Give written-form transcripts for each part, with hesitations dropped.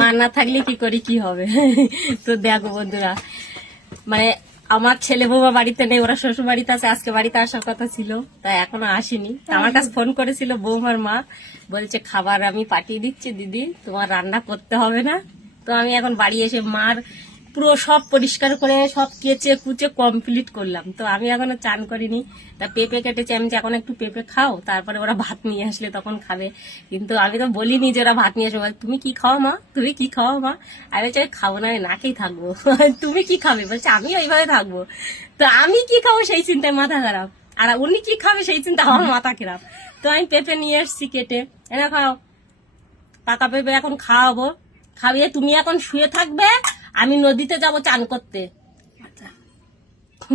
মা না থাকলে কি করি কি হবে। তো দেখো বন্ধুরা, মানে আমার ছেলে বৌমা বাড়িতে নেই, ওরা শ্বশুর বাড়িতে আছে। আজকে বাড়িতে আসার কথা ছিল, তাই এখনো আসেনি। আমার কাছে ফোন করেছিল বৌমার মা, বলছে খাবার আমি পাঠিয়ে দিচ্ছি দিদি, তোমার রান্না করতে হবে না। তো আমি এখন বাড়ি এসে মার পুরো সব পরিষ্কার করে সব কেচে কুচে কমপ্লিট করলাম। তো আমি এখনো চান করিনি। তা পেঁপে কেটেছি, আমি যে এখন একটু পেঁপে খাও, তারপরে ওরা ভাত নিয়ে আসলে তখন খাবে। কিন্তু আমি তো বলিনি যে ওরা ভাত নিয়ে আসবে। তুমি কি খাও মা, তুমি কি খাও মা? আমি বলছি খাবো না, আমি না খেয়ে থাকবো। তুমি কি খাবে? বলছে আমি ওইভাবে থাকবো। তো আমি কি খাবো সেই চিন্তায় মাথা খারাপ, আর উনি কি খাবে সেই চিন্তা আমার মাথা খারাপ। তো আমি পেঁপে নিয়ে এসছি কেটে, এনে খাও, পাকা পেঁপে এখন খাওয়াবো। খাইয়ে তুমি এখন শুয়ে থাকবে, আমি নদীতে যাব চান করতে।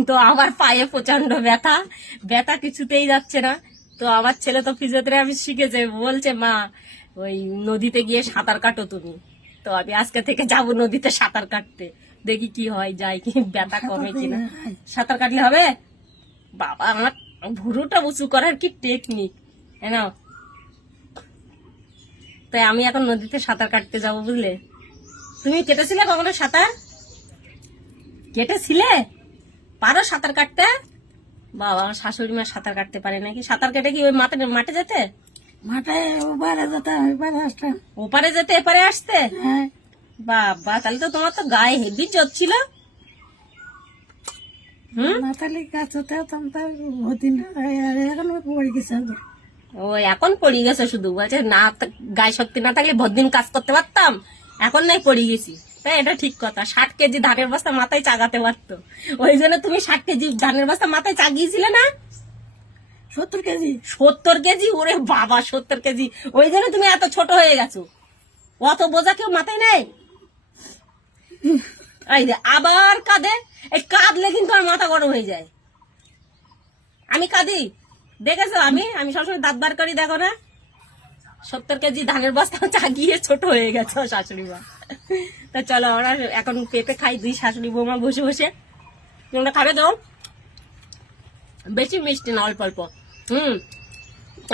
তো আমার পায়ে প্রচন্ড ব্যথা, ব্যথা কিছুতেই যাচ্ছে না। তো আমার ছেলে তো ফিজিওথেরাপি শিখেছে, বলছে মা ওই নদীতে গিয়ে সাঁতার কাটো তুমি। তো আমি আজকে থেকে যাব নদীতে সাঁতার কাটতে, দেখি কি হয়, যাই কি ব্যথা কমে কিনা। সাঁতার কাটলে হবে? বাবা আমার ভুরুটা উঁচু করার কি টেকনিক, নাও। তাই আমি এখন নদীতে সাঁতার কাটতে যাবো, বুঝলে। তুমি কেটেছিলে কখনো সাঁতার? কেটেছিলে? পারো সাঁতার কাটতে? বাবা আমার শাশুড়ি মা সাঁতার কাটতে পারে নাকি? সাঁতার কেটে কি ওই মাঠে যেতে? মাঠে ওপারে যেতাম, এপারে আসতাম। ওপারে যেতে এপারে আসতে? হ্যাঁ। বাবা তাহলে তো তোমার তো গায়ে হেভি জোর ছিল। নাতালি গাছ হতে হতাম, তার হতি না, আর এখন পড়ে গেছে। ও এখন পড়ে গেছে, শুধু বলছে না গায়ে শক্তি না থাকলে ভরদিন কাজ করতে পারতাম, এখন নাই পড়ে গেছি। তাই এটা ঠিক কথা, 60 কেজি ধানের বস্তা মাথায় চাগাতে পারতো, ওই জন্য তুমি 60 কেজি ধানের বস্তা মাথায় চাগিয়েছিলে না? 70 কেজি। 70 কেজি? ওরে বাবা 70 কেজি, ওই জন্য তুমি এত ছোট হয়ে গেছো। অত বোঝা কেউ মাথায় নেই। এই যে আবার কাঁদে, এই কাঁদলে কিন্তু আমার মাথা গরম হয়ে যায়। আমি কাঁদি দেখেছো? আমি সবসময় দাঁত বার করি, দেখো না? 70 কেজি ধানের বস্তা চাগিয়ে ছোট হয়ে গেছে শাশুড়ি মা। তা চলো আমরা এখন পেঁপে খাই, দুই শাশুড়ি বৌমা বসে বসে। তোমরা খাবে তো? বেশি মিষ্টি না, অল্প অল্প।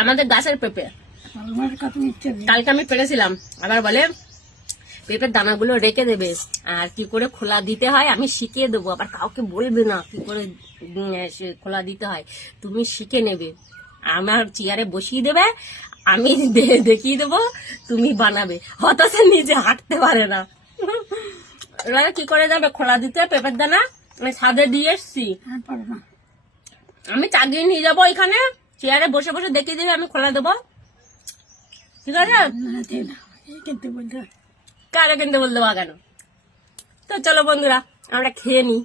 আমাদের গাছের পেঁপে, কালকে আমি পেরেছিলাম। আবার বলে পেঁপের দানাগুলো রেখে দেবে, আর কি করে খোলা দিতে হয় আমি শিখিয়ে দেবো। আবার কাউকে বলবে না কি করে খোলা দিতে হয়, তুমি শিখে নেবে। আমার চেয়ারে বসিয়ে দেবে, আমি দেখিয়ে দেবো, তুমি বানাবে। অথচ নিজে হাঁটতে পারে না। এবারে কি করে যাবে খোলা দিতে পেঁপের দানা? আমি ছাদে দিয়ে এসছি, আমি চাগিয়ে নিয়ে যাবো, এখানে চেয়ারে বসে বসে দেখিয়ে দেবে, আমি খোলা দেবো। ঠিক আছে? কারে কিনতে বলতে পারো কেন? তো চলো বন্ধুরা আমরা খেয়ে নিই।